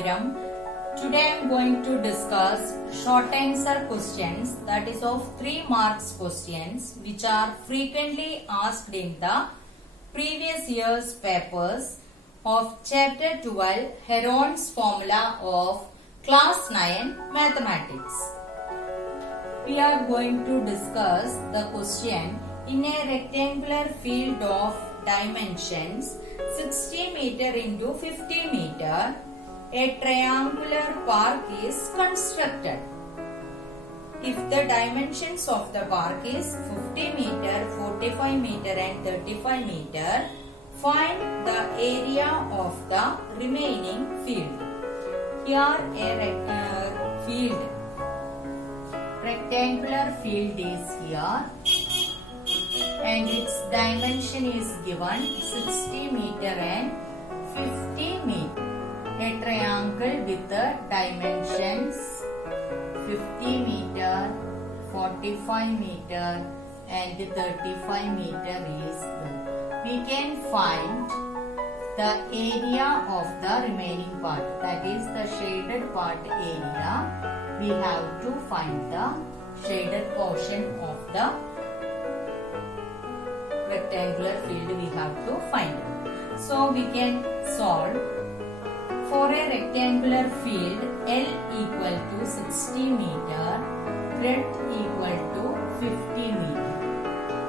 Maduram. Today I am going to discuss short answer questions, that is of 3 marks questions which are frequently asked in the previous year's papers of chapter 12 Heron's formula of class 9 mathematics. We are going to discuss the question in a rectangular field of dimensions 60 meter into 50 meter. A triangular park is constructed. If the dimensions of the park is 50 meter, 45 meter and 35 meter, find the area of the remaining field. Here a rectangular field is here and its dimension is given 60 meter and 50 meter. A triangle with the dimensions 50 meter, 45 meter and 35 meter is there. We can find the area of the remaining part, that is the shaded part area. We have to find the shaded portion of the rectangular field we have to find. So we can solve. For a rectangular field, L equal to 60 meter, breadth equal to 50 meter.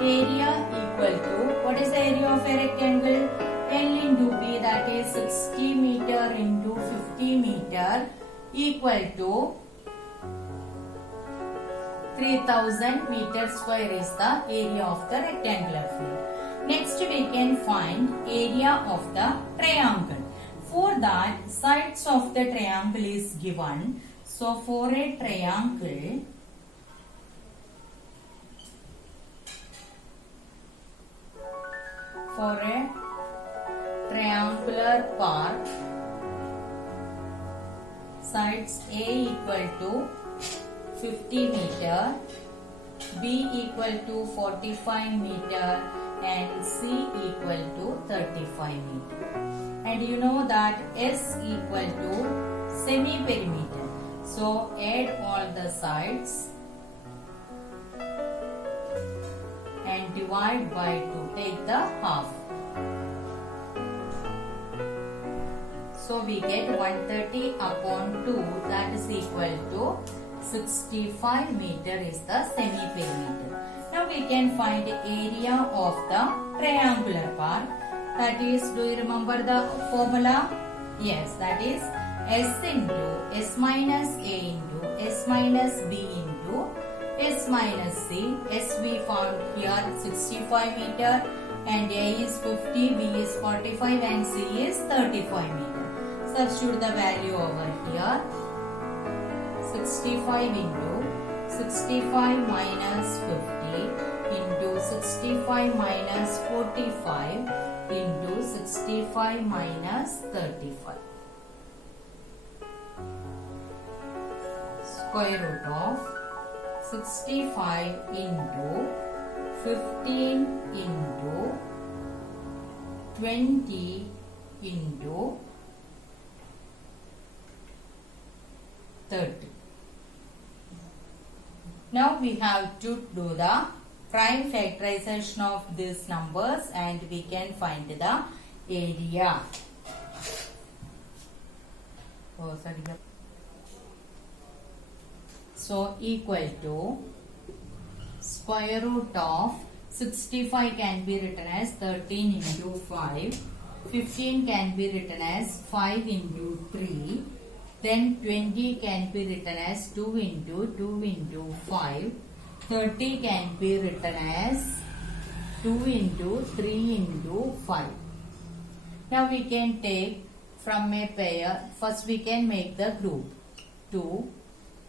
Area equal to, what is the area of a rectangle? L into B, that is 60 meter into 50 meter equal to 3000 meter square is the area of the rectangular field. Next we can find area of the triangle. For that, sides of the triangle is given. So for a triangle, triangular part, sides A equal to 50 meter, B equal to 45 meter and C equal to 35 meter. And you know that S equal to semi-perimeter. So add all the sides and divide by 2. Take the half. So we get 130 upon 2, that is equal to 65 meter is the semi-perimeter. Now we can find the area of the triangular part. That is, do you remember the formula? Yes, that is S into S minus A into S minus B into S minus C. S we found here 65 meter and A is 50, B is 45 and C is 35 meter. Substitute the value over here. 65 into 65 minus 50 into 65 minus 45 into 65 minus 35. Square root of 65 into 15 into 20 into 30. Now we have to do the prime factorization of these numbers and we can find the area. So equal to square root of 65 can be written as 13 into 5. 15 can be written as 5 into 3. Then 20 can be written as 2 into 5. 30 can be written as 2 into 3 into 5. Now we can take from a pair, first we can make the group. 2,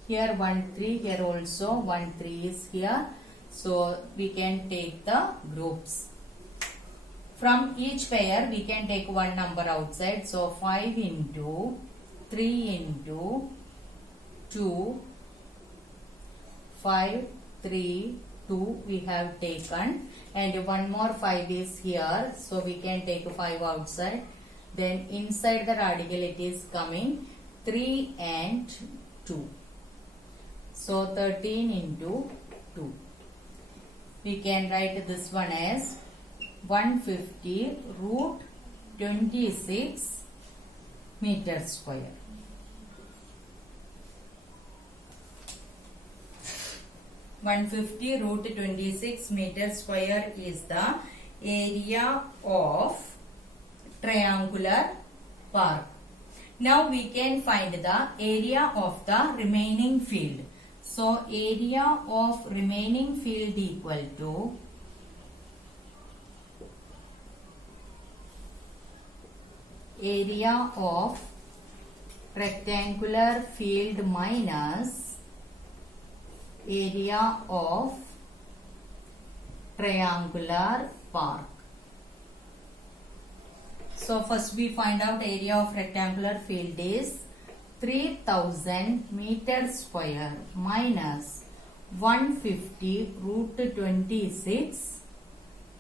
here 1, 3, here also 1, 3 is here. So we can take the groups. From each pair we can take one number outside. So 5 into 3 into 2, 5, 3, 2 we have taken and one more 5 is here. So we can take 5 outside. Then inside the radical it is coming 3 and 2. So 13 into 2. We can write this one as 150 root 26 meter square. root 26 meter square is the area of triangular park. Now we can find the area of the remaining field. So area of remaining field equal to area of rectangular field minus area of triangular park. So first we find out area of rectangular field is 3000 meter square minus 150 root 26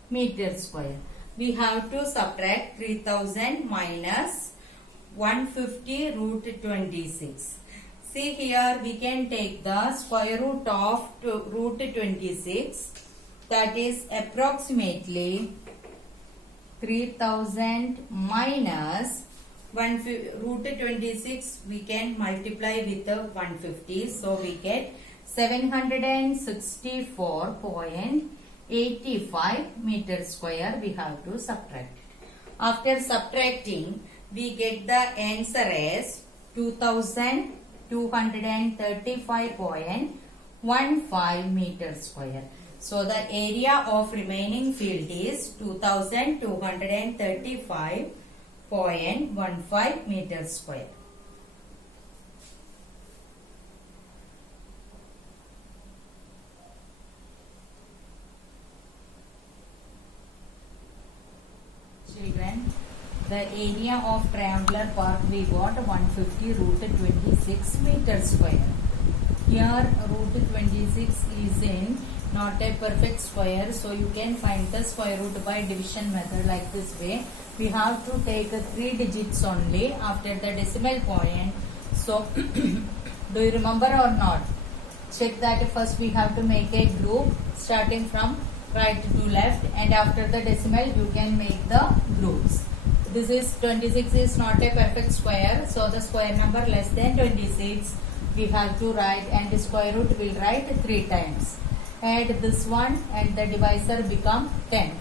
meter square. We have to subtract 3000 minus 150 root 26. See here we can take the square root of root 26, that is approximately 3000 minus root 26 we can multiply with the 150, so we get 764.85 meter square we have to subtract. After subtracting we get the answer as 2235.15 meter square. So the area of remaining field is 2235.15 meter square. Children, the area of triangular park we got 150 root 26 meter square. Here root 26 is in not a perfect square, so you can find the square root by division method like this way. We have to take 3 digits only after the decimal point. So do you remember or not? Check that first we have to make a group starting from right to left, and after the decimal you can make the groups. This is 26 is not a perfect square, so the square number less than 26 we have to write, and the square root will write 3 times. Add this one and the divisor become 10.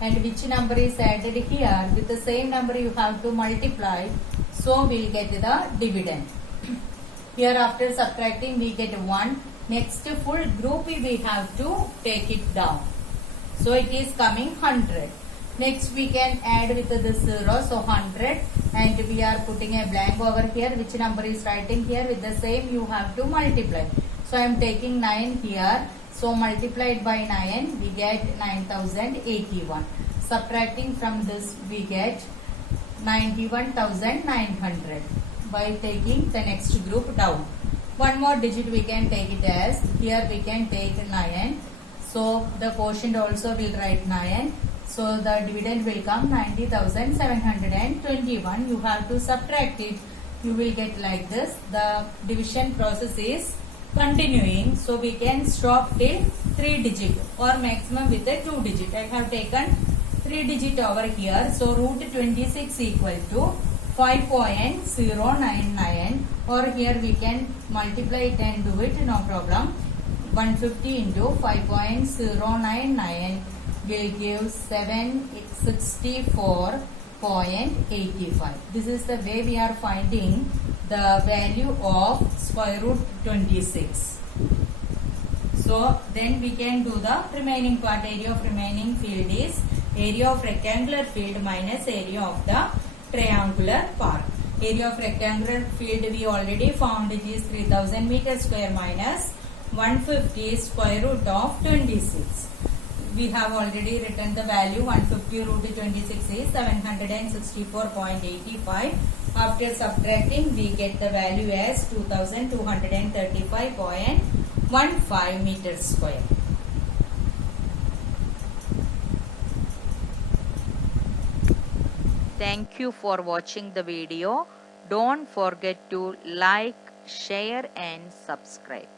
And which number is added here? With the same number you have to multiply, so we will get the dividend. Here after subtracting we get 1. Next full group we have to take it down. So it is coming 100. Next we can add with this 0, so 100, and we are putting a blank over here. Which number is writing here? With the same you have to multiply. So I am taking 9 here. So multiplied by 9 we get 9081. Subtracting from this we get 91,900 by taking the next group down. One more digit we can take it as, here we can take 9. So the quotient also will write 9. So the dividend will come 90,721. You have to subtract it. You will get like this. The division process is continuing, so we can stop till 3 digit or maximum with a 2 digit. I have taken 3 digit over here, so root 26 equal to 5.099, or here we can multiply it and do it, no problem. 150 into 5.099 will give 764.85. This is the way we are finding the value of square root 26. So then we can do the remaining part. Area of remaining field is area of rectangular field minus area of the triangular park. Area of rectangular field we already found, it is 3000 meter square minus 150 square root of 26. We have already written the value. 150 root 26 is 764.85. After subtracting we get the value as 2235.15 meters square. Thank you for watching the video. Don't forget to like, share and subscribe.